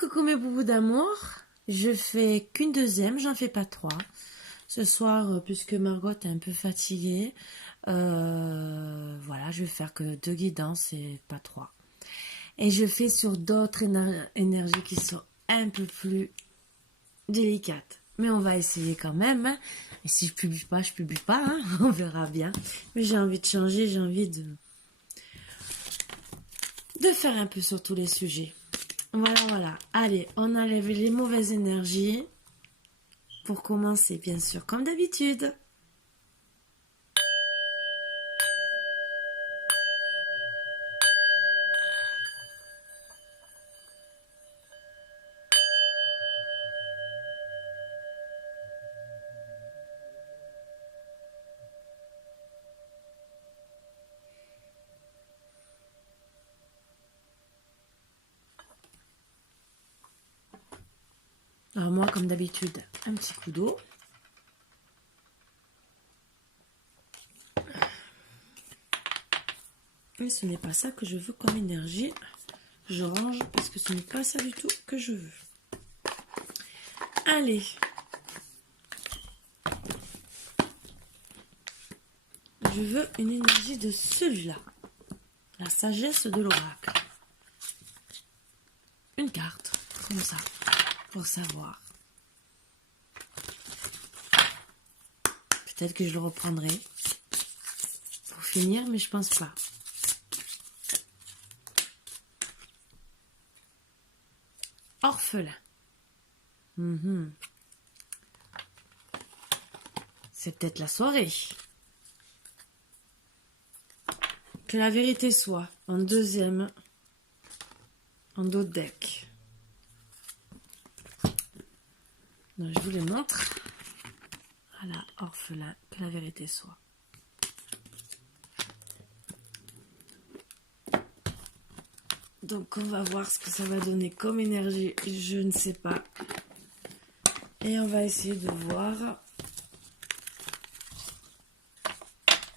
Coucou mes boubous d'amour, je fais qu'une deuxième, j'en fais pas trois. Ce soir, puisque Margot est un peu fatiguée, voilà, je vais faire que deux guidances et pas trois. Et je fais sur d'autres énergies qui sont un peu plus délicates. Mais on va essayer quand même. Hein. Et si je publie pas, je publie pas. Hein. On verra bien. Mais j'ai envie de changer, j'ai envie de faire un peu sur tous les sujets. Voilà. Allez, on enlève les mauvaises énergies. Pour commencer, bien sûr, comme d'habitude. Alors moi, comme d'habitude, un petit coup d'eau. Mais ce n'est pas ça que je veux comme énergie. Je range parce que ce n'est pas ça du tout que je veux. Allez. Je veux une énergie de celui-là. La sagesse de l'oracle. Une carte, comme ça, pour savoir. Peut-être que je le reprendrai pour finir, mais je pense pas. Orphelin. C'est peut-être la soirée. Que la vérité soit en deuxième, en dos de deck. Donc, je vous les montre. Voilà, orphelin, que la vérité soit. Donc on va voir ce que ça va donner comme énergie, je ne sais pas. Et on va essayer de voir.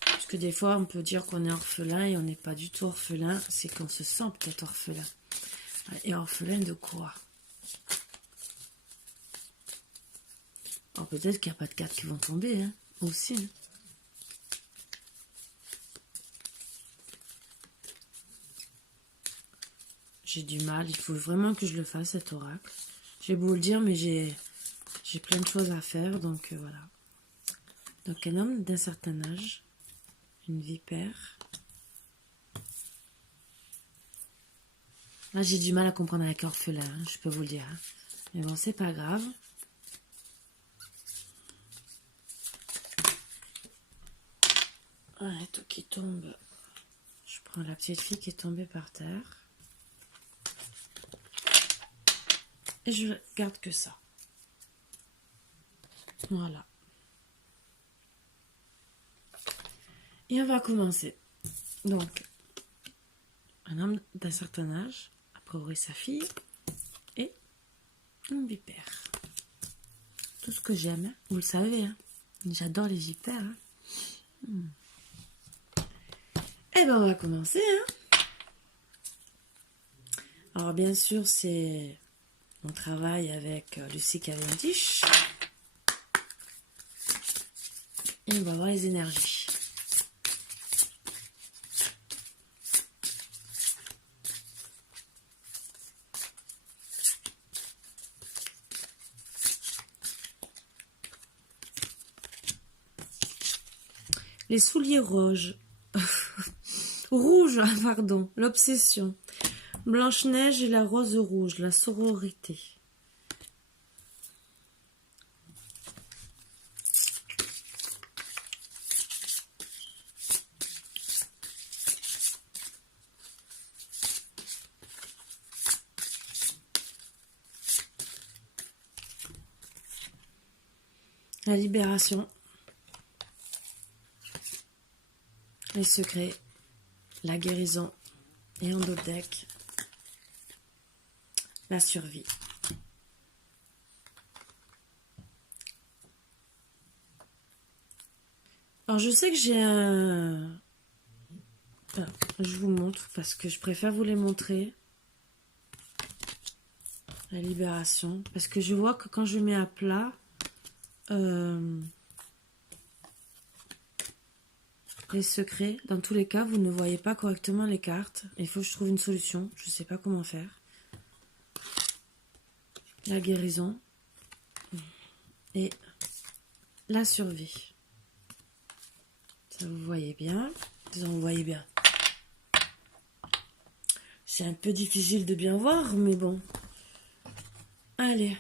Parce que des fois on peut dire qu'on est orphelin et on n'est pas du tout orphelin. C'est qu'on se sent peut-être orphelin. Et orphelin de quoi? Alors peut-être qu'il n'y a pas de cartes qui vont tomber, hein, aussi. Hein. J'ai du mal, il faut vraiment que je le fasse cet oracle. J'ai beau le dire, mais j'ai plein de choses à faire, donc voilà. Donc un homme d'un certain âge, une vipère. Là j'ai du mal à comprendre avec orphelin, hein, je peux vous le dire. Hein. Mais bon, c'est pas grave. Ah, tout qui tombe. Je prends la petite fille qui est tombée par terre. Et je garde que ça. Voilà. Et on va commencer. Donc, un homme d'un certain âge, a priori sa fille, et une vipère. Tout ce que j'aime, vous le savez, hein. J'adore les vipères. Hein. Et ben on va commencer. Hein. Alors bien sûr, c'est mon travail avec Lucie Cavendish. Et on va voir les énergies. Les souliers rouges. Rouge, pardon, l'obsession. Blanche-Neige et la rose rouge, la sororité. La libération. Les secrets. La guérison. Et en dos de deck, la survie. Alors je sais que j'ai un... Alors, je vous montre parce que je préfère vous les montrer. La libération. Parce que je vois que quand je mets à plat, les secrets, dans tous les cas, vous ne voyez pas correctement les cartes. Il faut que je trouve une solution. Je ne sais pas comment faire. La guérison. Et la survie. Ça, vous voyez bien. Ça, vous voyez bien. C'est un peu difficile de bien voir, mais bon. Allez.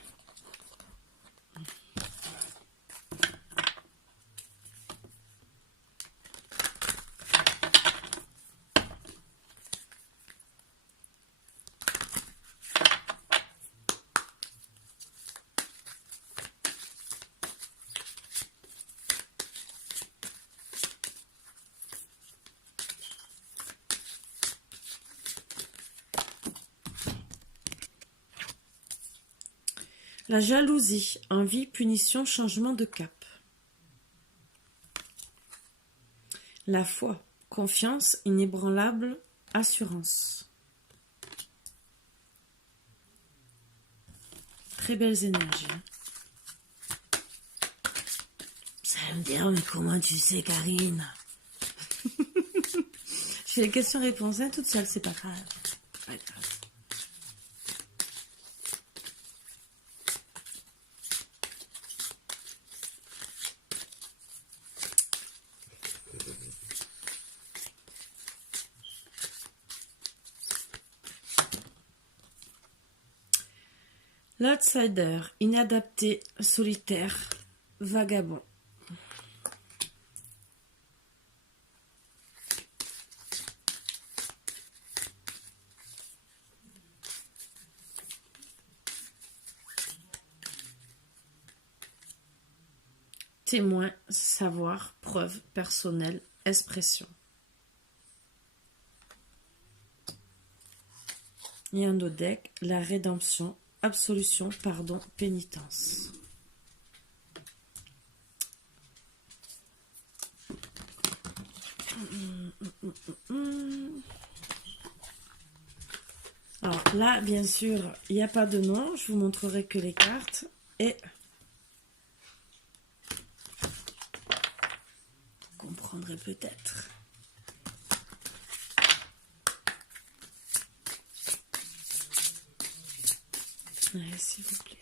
La jalousie, envie, punition, changement de cap. La foi, confiance, inébranlable, assurance. Très belles énergies. Ça va me dire, mais comment tu sais, Karine? Je fais les questions-réponses, toute seule, c'est pas grave. Pas grave. L'outsider, inadapté, solitaire, vagabond. Témoin, savoir, preuve, personnel, expression. Et un autre deck, la rédemption, absolution, pardon, pénitence. Alors là, bien sûr, il n'y a pas de nom. Je vous montrerai que les cartes. Et vous comprendrez peut-être. Allez, s'il vous plaît.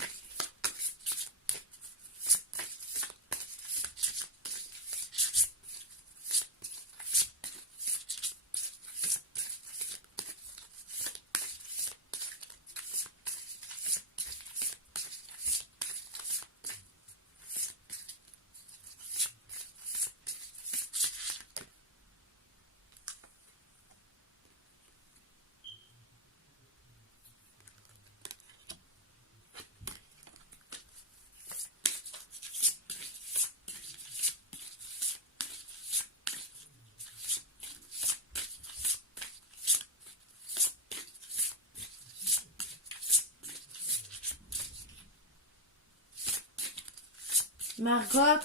Margot,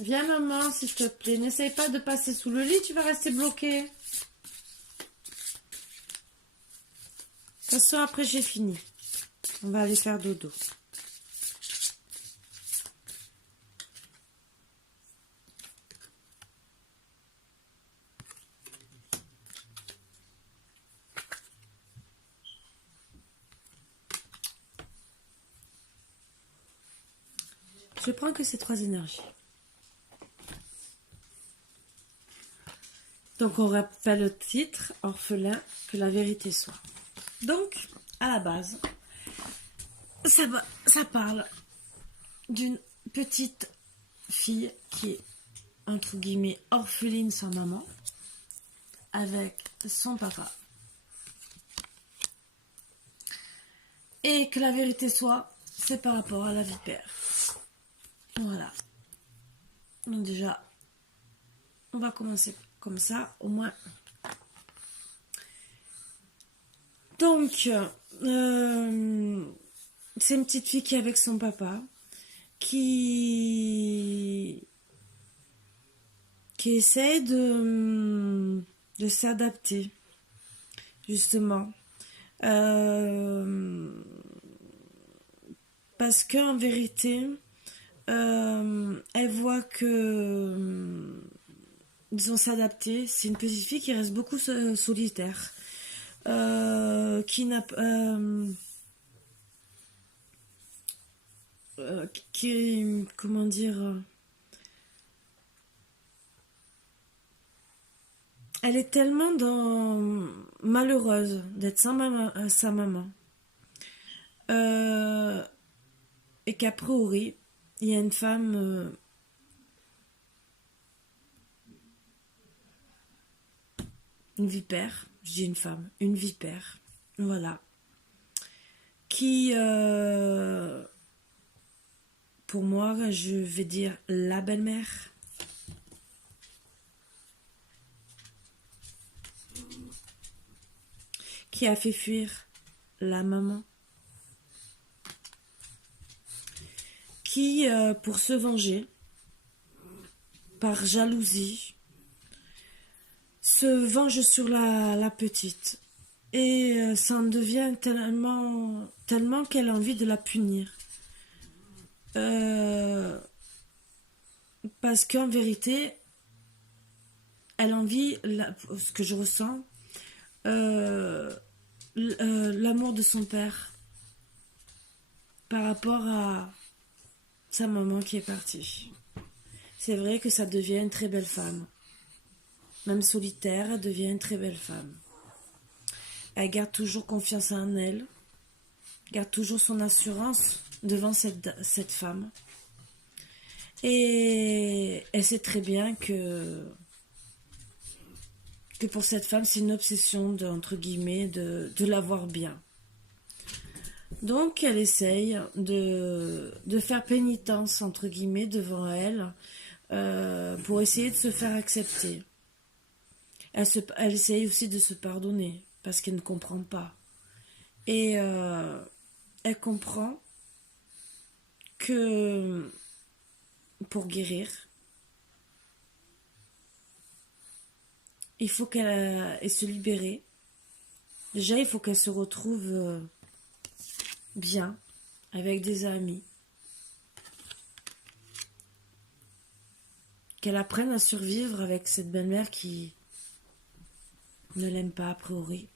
viens maman, s'il te plaît. N'essaye pas de passer sous le lit, tu vas rester bloqué. De toute façon, après j'ai fini. On va aller faire dodo. Je prends que ces 3 énergies. Donc on rappelle le titre, orphelin, que la vérité soit. Donc, à la base, ça parle d'une petite fille qui est, entre guillemets, orpheline sans maman, avec son papa. Et que la vérité soit, c'est par rapport à la vipère. Voilà. Donc déjà, on va commencer comme ça, au moins. Donc, c'est une petite fille qui est avec son papa, qui essaye de s'adapter, justement. parce qu'en vérité, elle voit que ils ont s'adapter. C'est une petite fille qui reste beaucoup solitaire, qui n'a qui, comment dire, elle est tellement malheureuse d'être sans sa maman, euh, et qu'a priori il y a une femme, une vipère, je dis une femme, une vipère, voilà, qui, pour moi, je vais dire la belle-mère, qui a fait fuir la maman, qui, pour se venger, par jalousie, se venge sur la petite. Et ça en devient tellement qu'elle a envie de la punir. Parce qu'en vérité, elle a envie, ce que je ressens, l'amour de son père par rapport à sa maman qui est partie. C'est vrai que ça devient une très belle femme. Même solitaire, elle devient une très belle femme. Elle garde toujours confiance en elle, garde toujours son assurance devant cette femme. Et elle sait très bien que pour cette femme, c'est une obsession entre guillemets, de l'avoir bien. Donc, elle essaye de faire pénitence, entre guillemets, devant elle, pour essayer de se faire accepter. Elle essaye aussi de se pardonner, parce qu'elle ne comprend pas. Et elle comprend que pour guérir, il faut qu'elle se libérer. Déjà, il faut qu'elle se retrouve bien, avec des amis. Qu'elle apprenne à survivre avec cette belle-mère qui ne l'aime pas a priori,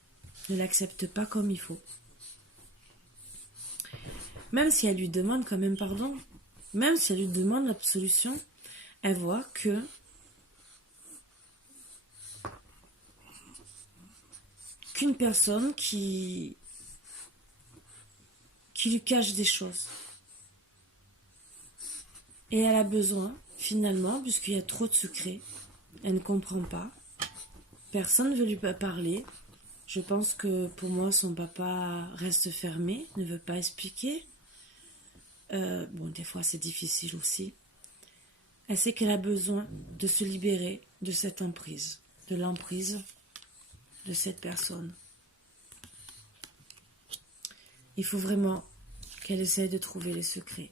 ne l'accepte pas comme il faut. Même si elle lui demande quand même pardon, même si elle lui demande l'absolution, elle voit qu'une personne qui lui cache des choses. Et elle a besoin, finalement, puisqu'il y a trop de secrets, elle ne comprend pas. Personne ne veut lui parler. Je pense que pour moi, son papa reste fermé, ne veut pas expliquer. Bon, des fois, c'est difficile aussi. Elle sait qu'elle a besoin de se libérer de cette emprise, de l'emprise de cette personne. Il faut vraiment qu'elle essaye de trouver les secrets.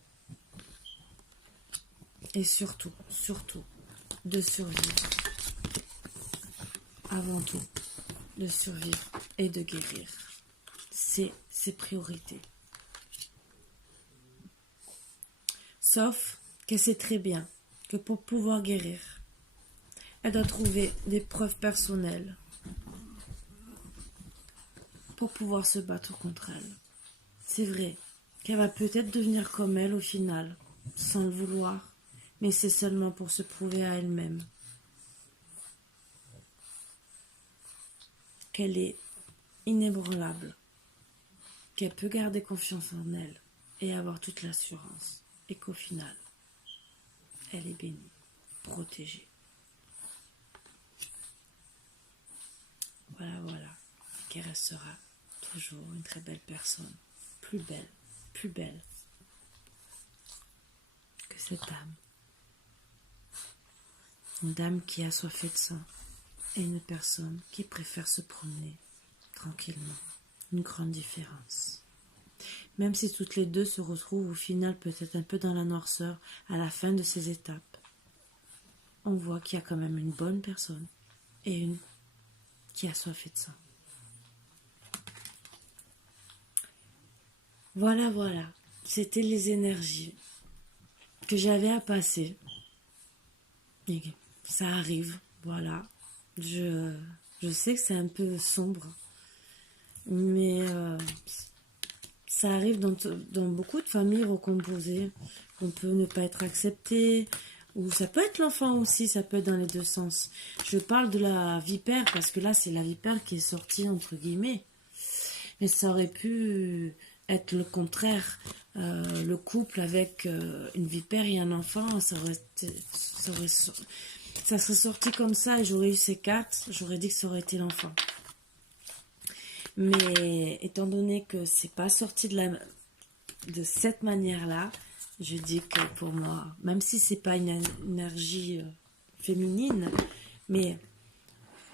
Et surtout, de survivre. Avant tout, de survivre et de guérir. C'est ses priorités. Sauf qu'elle sait très bien que pour pouvoir guérir, elle doit trouver des preuves personnelles pour pouvoir se battre contre elle. C'est vrai qu'elle va peut-être devenir comme elle au final, sans le vouloir, mais c'est seulement pour se prouver à elle-même qu'elle est inébranlable, qu'elle peut garder confiance en elle et avoir toute l'assurance, et qu'au final, elle est bénie, protégée. Voilà, qu'elle restera toujours une très belle personne, plus belle que cette dame. Une dame qui a soif de sang et une personne qui préfère se promener tranquillement. Une grande différence. Même si toutes les deux se retrouvent au final peut-être un peu dans la noirceur à la fin de ces étapes, on voit qu'il y a quand même une bonne personne et une qui a soif de sang. Voilà, c'était les énergies que j'avais à passer. Et ça arrive, voilà. Je sais que c'est un peu sombre, mais ça arrive dans beaucoup de familles recomposées. On peut ne pas être accepté, ou ça peut être l'enfant aussi, ça peut être dans les deux sens. Je parle de la vipère, parce que là, c'est la vipère qui est sortie, entre guillemets. Mais ça aurait pu être le contraire. Le couple avec une vipère et un enfant, ça serait sorti comme ça et j'aurais eu ces cartes, j'aurais dit que ça aurait été l'enfant. Mais étant donné que c'est pas sorti de cette manière-là, je dis que pour moi, même si c'est pas une énergie féminine, mais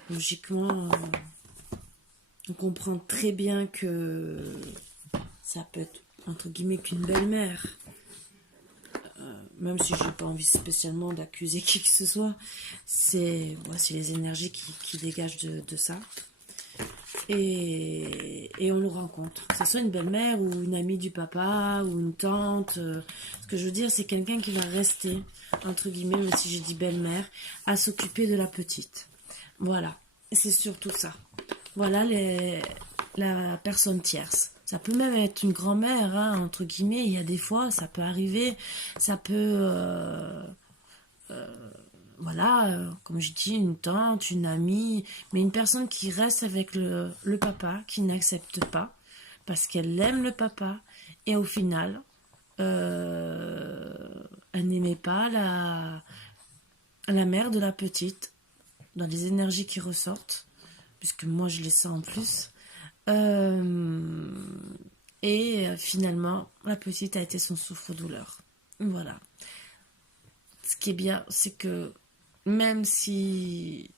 logiquement, on comprend très bien que ça peut être entre guillemets qu'une belle-mère. Même si j'ai pas envie spécialement d'accuser qui que ce soit, c'est les énergies qui dégagent de ça. Et on le rencontre. Que ce soit une belle-mère ou une amie du papa ou une tante. Ce que je veux dire, c'est quelqu'un qui va rester, entre guillemets, même si j'ai dit belle-mère, à s'occuper de la petite. Voilà. Et c'est surtout ça. Voilà la personne tierce. Ça peut même être une grand-mère, hein, entre guillemets. Il y a des fois, ça peut arriver. Ça peut... voilà, comme je dis, une tante, une amie, mais une personne qui reste avec le papa, qui n'accepte pas, parce qu'elle aime le papa, et au final, elle n'aimait pas la mère de la petite, dans les énergies qui ressortent, puisque moi je les sens en plus. Et finalement, la petite a été son souffre-douleur. Voilà. Ce qui est bien, c'est que même si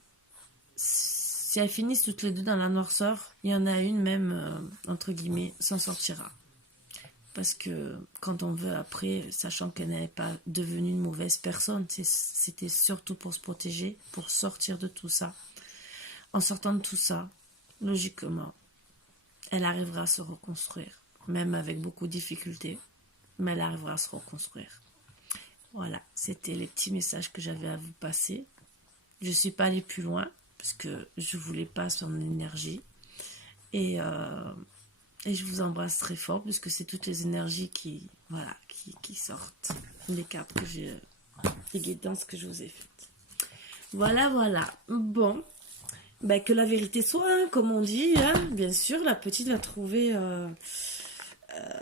elles finissent toutes les deux dans la noirceur, il y en a une même, entre guillemets, s'en sortira. Parce que quand on veut après, sachant qu'elle n'était pas devenue une mauvaise personne, c'était surtout pour se protéger, pour sortir de tout ça. En sortant de tout ça, logiquement, elle arrivera à se reconstruire, même avec beaucoup de difficultés, mais elle arrivera à se reconstruire. Voilà, c'était les petits messages que j'avais à vous passer. Je ne suis pas allée plus loin, parce que je voulais pas son énergie. Et je vous embrasse très fort, puisque c'est toutes les énergies qui sortent. Les cartes que j'ai, les guidances que je vous ai faites. Voilà. Bon, ben, que la vérité soit, hein, comme on dit, hein. Bien sûr, la petite va trouver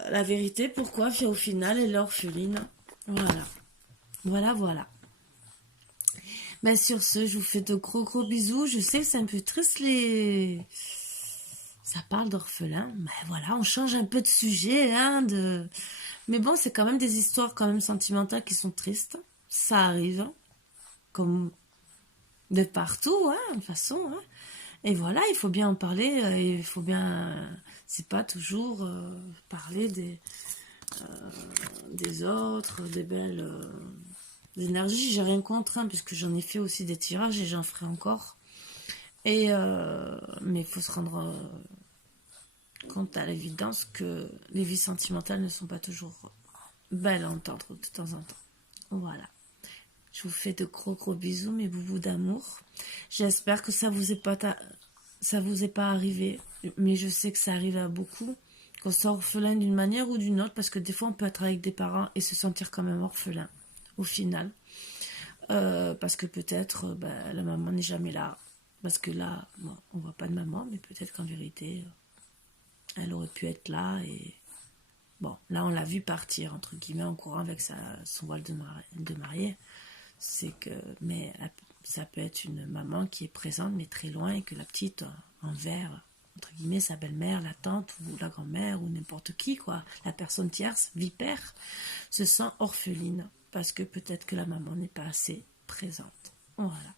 la vérité. Pourquoi au final, elle est orpheline. Voilà. Ben, sur ce, je vous fais de gros bisous. Je sais que c'est un peu triste ça parle d'orphelin. Ben voilà, on change un peu de sujet, hein, mais bon, c'est quand même des histoires quand même sentimentales qui sont tristes. Ça arrive, comme de partout, hein, de toute façon, hein. Et voilà, il faut bien en parler. Il faut bien... C'est pas toujours parler des autres, des belles... l'énergie, j'ai rien contre, hein, puisque j'en ai fait aussi des tirages et j'en ferai encore. Mais il faut se rendre compte à l'évidence que les vies sentimentales ne sont pas toujours belles à entendre de temps en temps. Voilà. Je vous fais de gros bisous, mes boubous d'amour. J'espère que ça vous est pas arrivé, mais je sais que ça arrive à beaucoup, qu'on soit orphelin d'une manière ou d'une autre, parce que des fois on peut être avec des parents et se sentir quand même orphelin au final. Parce que peut-être la maman n'est jamais là. Parce que là, bon, on voit pas de maman, mais peut-être qu'en vérité, elle aurait pu être là. Et bon, là, on l'a vu partir, entre guillemets, en courant avec son voile de mariée. Mais ça peut être une maman qui est présente, mais très loin, et que la petite, envers, entre guillemets, sa belle-mère, la tante, ou la grand-mère, ou n'importe qui, quoi, la personne tierce, vipère, se sent orpheline. Parce que peut-être que la maman n'est pas assez présente. Voilà.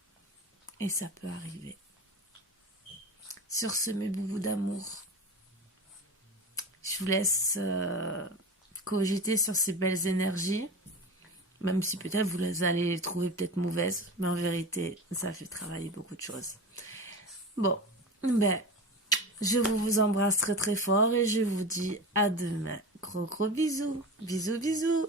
Et ça peut arriver. Sur ce, mes boubous d'amour, je vous laisse cogiter sur ces belles énergies. Même si peut-être vous allez les trouver peut-être mauvaises. Mais en vérité, ça fait travailler beaucoup de choses. Bon, Je vous embrasse très très fort et je vous dis à demain. Gros gros bisous. Bisous bisous.